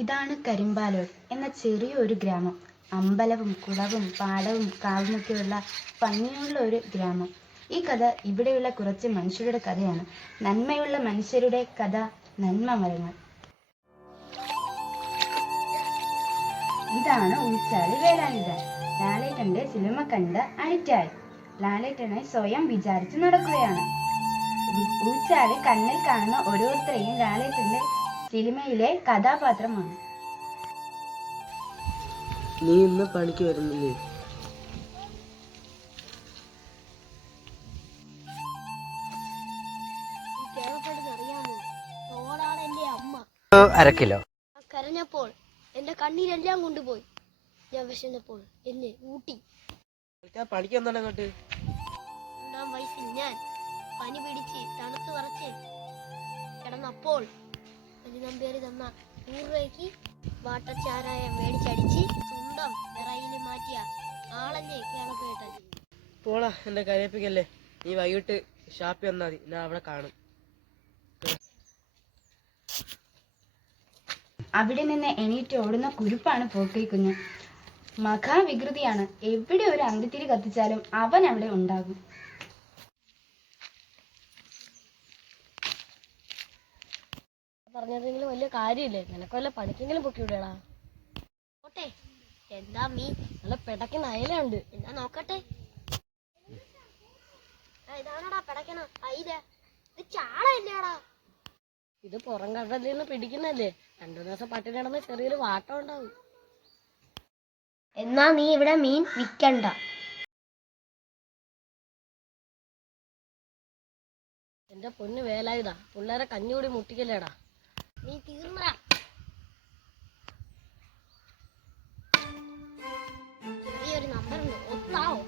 ഇതാണ് കരിമ്പാലൂർ എന്ന ചെറിയൊരു ഗ്രാമം. അമ്പലവും കുളവും പാടവും കാവുമൊക്കെയുള്ള ഭംഗിയുള്ള ഒരു ഗ്രാമം. ഈ കഥ ഇവിടെയുള്ള കുറച്ച് മനുഷ്യരുടെ കഥയാണ്. നന്മയുള്ള മനുഷ്യരുടെ കഥ, നന്മ മരങ്ങൾ. ഇതാണ് ഊച്ചാളി വേലായുധൻ. ലാലേട്ടന്റെ സിനിമ കണ്ട് അഡിക്റ്റായി. ലാലേട്ടനെ സ്വയം വിചാരിച്ച് നടക്കുകയാണ്. ഊച്ചാളി കണ്ണിൽ കാണുന്ന ഓരോരുത്തരെയും ലാലേട്ടന്റെ സിനിമയിലെ കഥാപാത്രമാണ്. നീ ഇന്ന് പണിക്ക് വരുന്നില്ലേ? അരക്കിലോ കരഞ്ഞപ്പോൾ എന്റെ കണ്ണീരെല്ലാം കൊണ്ടുപോയി. ഞാൻ വിശന്നപ്പോൾ എന്നെ ഊട്ടി. പണിക്ക് വന്നാണ് അങ്ങോട്ട്. 2-ാം വയസ്സിൽ ഞാൻ പനി പിടിച്ച് തണുത്ത് വറച്ച് കിടന്നപ്പോൾ നമ്പേറി തന്ന 100 രൂപയ്ക്ക് വാട്ടച്ചാരായ മേടിച്ചടിച്ച് സ്വന്തം വിറയിൽ മാറ്റിയ ആളല്ലേ കേളപ്പേട്ടൻ. പോളാ, എന്റെ കരയിപ്പിക്കല്ലേ. നീ വൈകിട്ട് ഷാപ്പിൽ വന്നാൽ മതി, ഞാൻ അവിടെ കാണും. അവിടെ നിന്ന് എണീറ്റ് ഓടുന്ന കുരുപ്പാണ് പോക്കിരിക്കുഞ്ഞ്. മഹാവികൃതിയാണ്. എവിടെ ഒരു അന്തിത്തിരി കത്തിച്ചാലും അവൻ അവിടെ ഉണ്ടാകും. പറഞ്ഞതെങ്കിലും വലിയ കാര്യമില്ലേ? നിനക്ക് വല്ല പണിക്കെങ്കിലും പൊക്കി വിടേടാ. ഓട്ടെ, എന്താ മീ നല്ല പിടക്കുന്ന അയലുണ്ട്. എന്നാ നോക്കട്ടെ. ഇതാണടാ പിടക്കണ അയില. ഇത് ചാളയില്ലേടാ. ഇത് പുറം കടലിൽ നിന്ന് പിടിക്കുന്നല്ലേ. 2 ദിവസം പട്ടിണി കിടന്ന് ചെറിയൊരു വാട്ടം ഉണ്ടാവും. എന്നാ നീ ഇവിടെ മീൻ വിൽക്കണ്ട. എന്റെ പൊന്ന് വേലായുധ, പിള്ളേരെ കഞ്ഞുകൂടി മുട്ടിക്കല്ലേടാ. നീ തീർന്നടാ. ചെറിയൊരു നമ്പറുണ്ട്, ഒത്താവോ?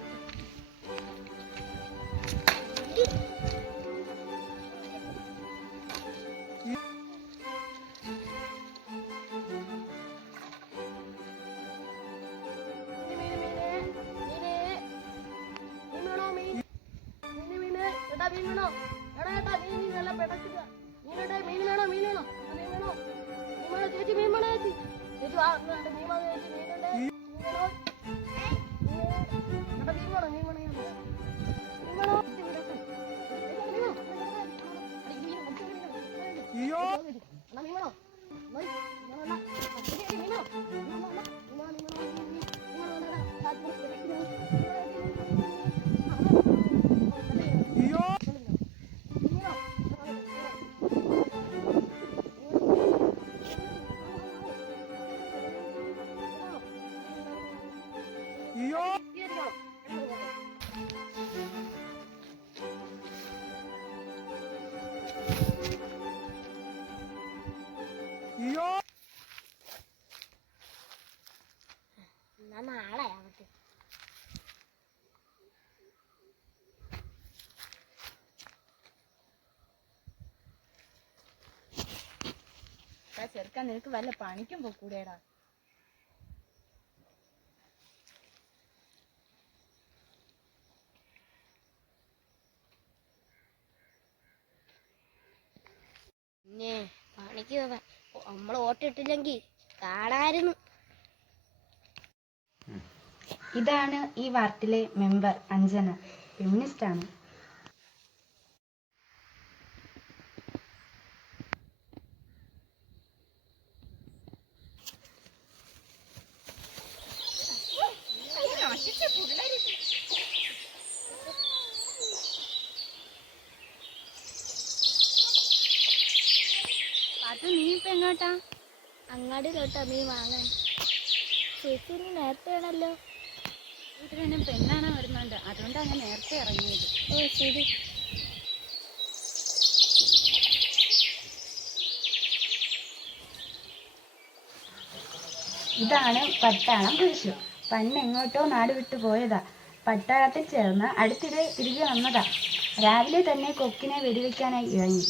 നാളെ ആവട്ടെ. ചെറുക്കാൻ നിനക്ക് വല്ല പണിക്കും പോക്കൂടേടാ. പിന്നെ പണിക്ക് പോവാൻ നമ്മൾ ഓട്ടിട്ടില്ലെങ്കിൽ കാണായിരുന്നു. ഇതാണ് ഈ വാർഡിലെ മെമ്പർ അഞ്ജന. ഫെമിനിസ്റ്റ് ആണ്. അത് നീ ഇപ്പൊ എങ്ങോട്ടാ? അങ്ങാടിയിലോട്ടാ മീൻ വാങ്ങാൻ. ചേച്ചി നേരത്തെ ആണല്ലോ. വീട്ടിൽ പെണ്ണാണ് വരുന്നുണ്ട്, അതുകൊണ്ട് അങ്ങനെ നേരത്തെ ഇറങ്ങിയത്. ഓ ശരി. ഇതാണ് പട്ടാളം കുരിശു. പണ്ടെങ്ങോട്ടോ നാട് വിട്ടു പോയതാ. പട്ടാളത്തിൽ ചേർന്ന് അടുത്തിടെ തിരികെ വന്നതാ. രാവിലെ തന്നെ കൊക്കിനെ വെടിവെക്കാനായി ഇറങ്ങി.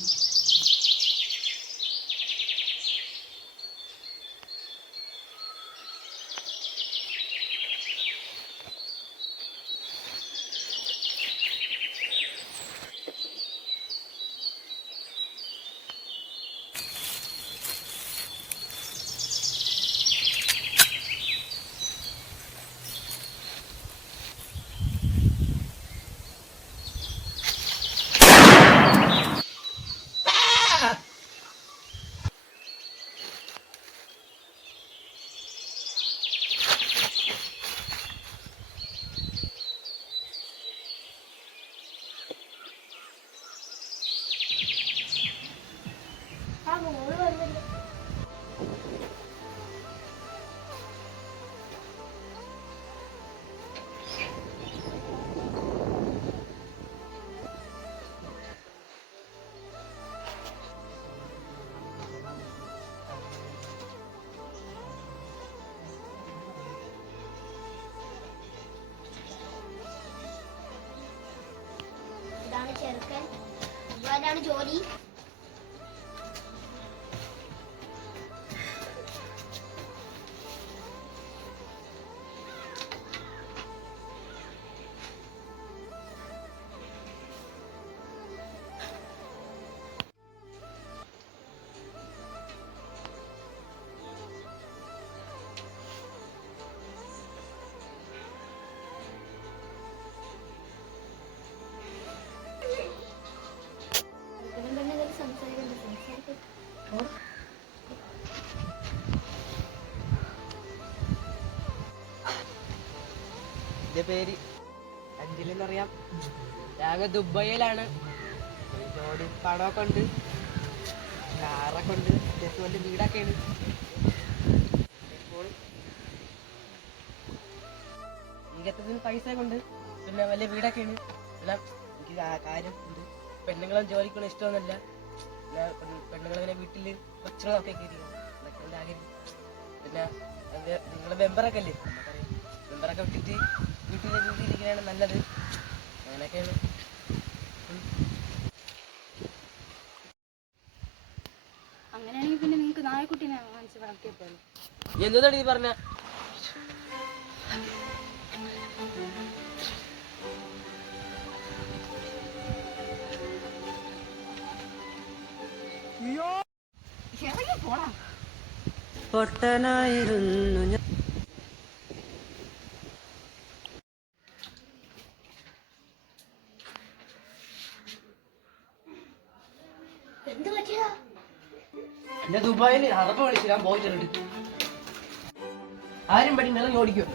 ജോലി? എന്റെ പേര് അഞ്ജലി എന്നറിയാം. രാഗ ദുബൈയിലാണ്. ജോലി പണമൊക്കെ ഉണ്ട്, കാറൊക്കെ ഉണ്ട്, അത്യാവശ്യം വലിയ വീടൊക്കെയാണ്. എനിക്ക് അത്യാവശ്യം പൈസ കൊണ്ട് പിന്നെ വലിയ വീടൊക്കെയാണ്. എല്ലാം എനിക്ക് കാര്യം ഉണ്ട്. പെണ്ണുങ്ങളും ജോലിക്കൊന്നും ഇഷ്ടമൊന്നുമല്ല. പെണ്ണുങ്ങളിങ്ങനെ വീട്ടില് കൊച്ചുങ്ങളൊക്കെ ഇരിക്കണം, അതൊക്കെ എൻ്റെ ആഗ്രഹം. പിന്നെ നിങ്ങളെ മെമ്പറൊക്കെ അല്ലേ, നമുക്കറിയാം. മെമ്പറൊക്കെ വിട്ടിട്ട് വീട്ടിലിരിക്കുകയാണ് നല്ലത്. അങ്ങനെയൊക്കെയാണ്. അങ്ങനെയാണെങ്കിൽ പിന്നെ നിങ്ങൾക്ക് നായക്കുട്ടീനെ വാങ്ങിച്ച് വളർത്തിയപ്പോൾ എന്താണ് നീ പറഞ്ഞ? പൊട്ടനായിരുന്നു ഞാൻ. എന്ത് പറ്റിയതാ? എന്നെ ദുബായിൽ അറബ് വിളിച്ച് ഞാൻ പോയിട്ടുണ്ട്. ആരും പടി നിറഞ്ഞ് ഓടിക്കും.